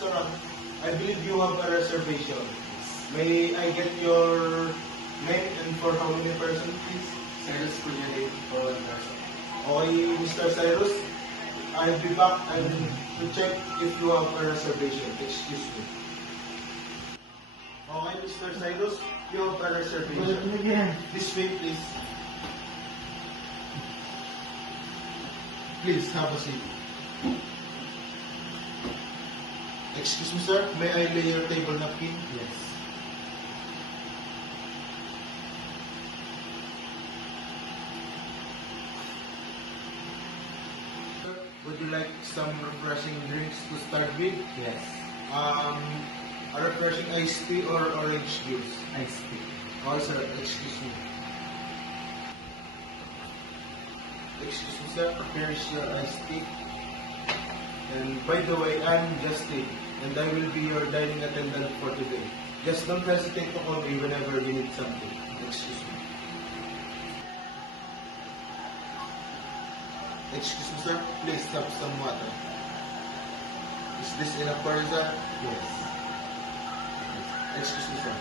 restaurant. I believe you have a reservation. May I get your name and for how many persons, please? Cyrus Punyari for 1 person. Okay, Mr. Cyrus, I'll be back and to check if you have a reservation. Excuse me. Okay, Mr. Cyrus, you have a reservation. This way, please. Please, have a seat. Excuse me, sir. May I lay your table napkin? Yes. Sir, would you like some refreshing drinks to start with? Yes. A refreshing iced tea or orange juice? Iced tea. Oh, sir. Excuse me. Excuse me, sir. Here's your iced tea. And by the way, I'm Justin, and I will be your dining attendant for today. Just don't hesitate to call me whenever you need something. Excuse me. Excuse me, sir. Please have some water. Is this enough for you, sir? Yes. Excuse me, sir.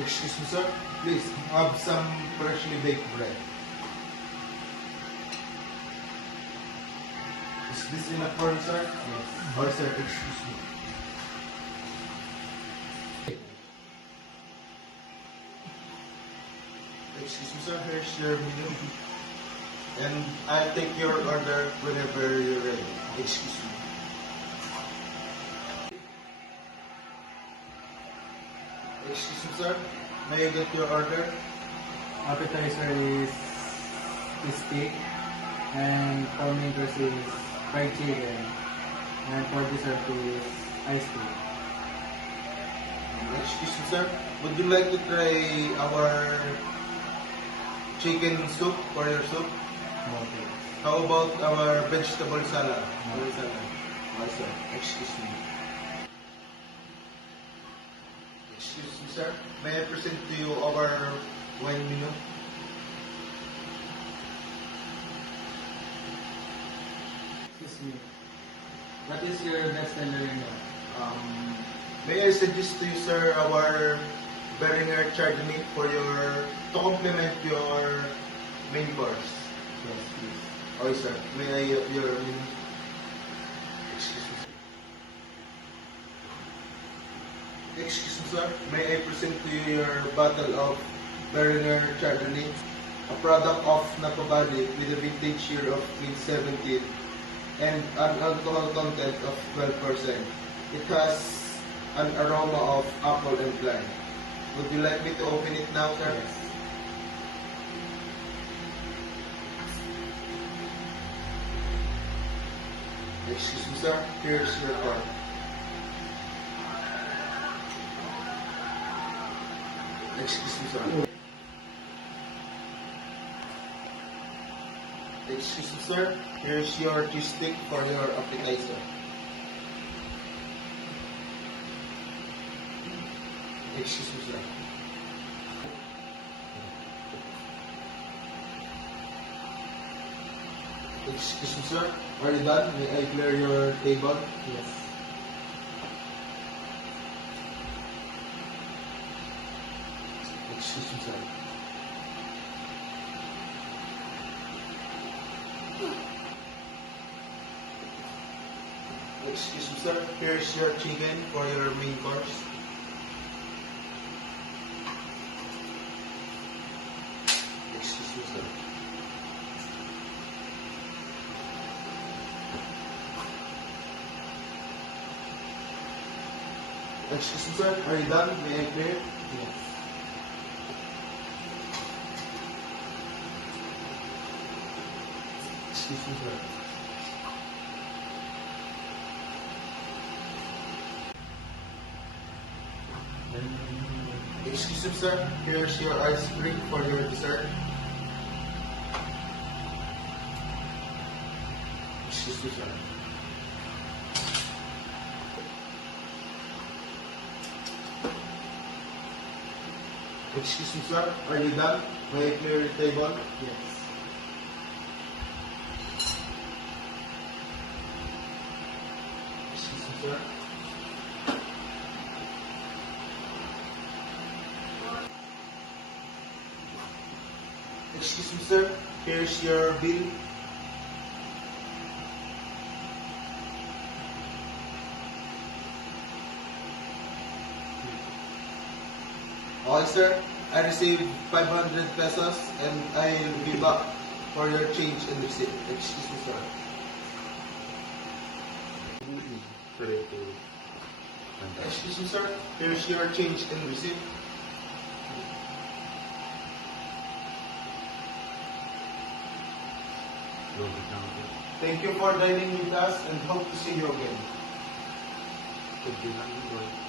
Excuse me, sir. Please have some freshly baked bread. Is this enough for you, sir? Yes. Or, sir, excuse me. Excuse me, sir. Here's your menu. And I'll take your order whenever you're ready. Excuse me. Excuse me, sir. May I get your order? Appetizer is steak, and for main course is fried chicken, and for dessert is iced tea. Excuse me, sir. Would you like to try our chicken soup for your soup? Okay. How about our vegetable salad? No. Salad. Oh, sir. Excuse me. Excuse me, sir. May I present to you our wine menu? Excuse me. What is your best seller in there? May I suggest to you, sir, our Beringer Chardonnay for your to complement your main course. Yes, please. Okay, sir. May I have your menu? Excuse me, sir. Excuse me, sir. May I present to you your bottle of Beringer Chardonnay, a product of Napa Valley with a vintage year of 2017 and an alcohol content of 12%. It has an aroma of apple and lime. Would you like me to open it now, sir? Yes. Excuse me, sir. Here's your card. Excuse me, sir. Excuse me, sir. Here's your cheese stick for your appetizer. Excuse me, sir. Excuse me, sir. Are you done? May I clear your table? Yes. Excuse me, sir. Excuse me, sir. Here's your chicken for your main course. Excuse me, sir. Excuse me, sir. Are you done? May I clear it? Yes. Excuse me, sir. Excuse me, sir. Here's your ice cream for your dessert. Excuse me, sir. Excuse me, sir. Are you done? May I clear your table? Yes. sir. Excuse me, sir. Here's your bill. Okay, sir. I received 500 pesos and I'll be back for your change and receipt. Excuse me, sir. Excuse me, sir. Here's your change and receipt. Thank you for dining with us and hope to see you again. Could be lang, boy.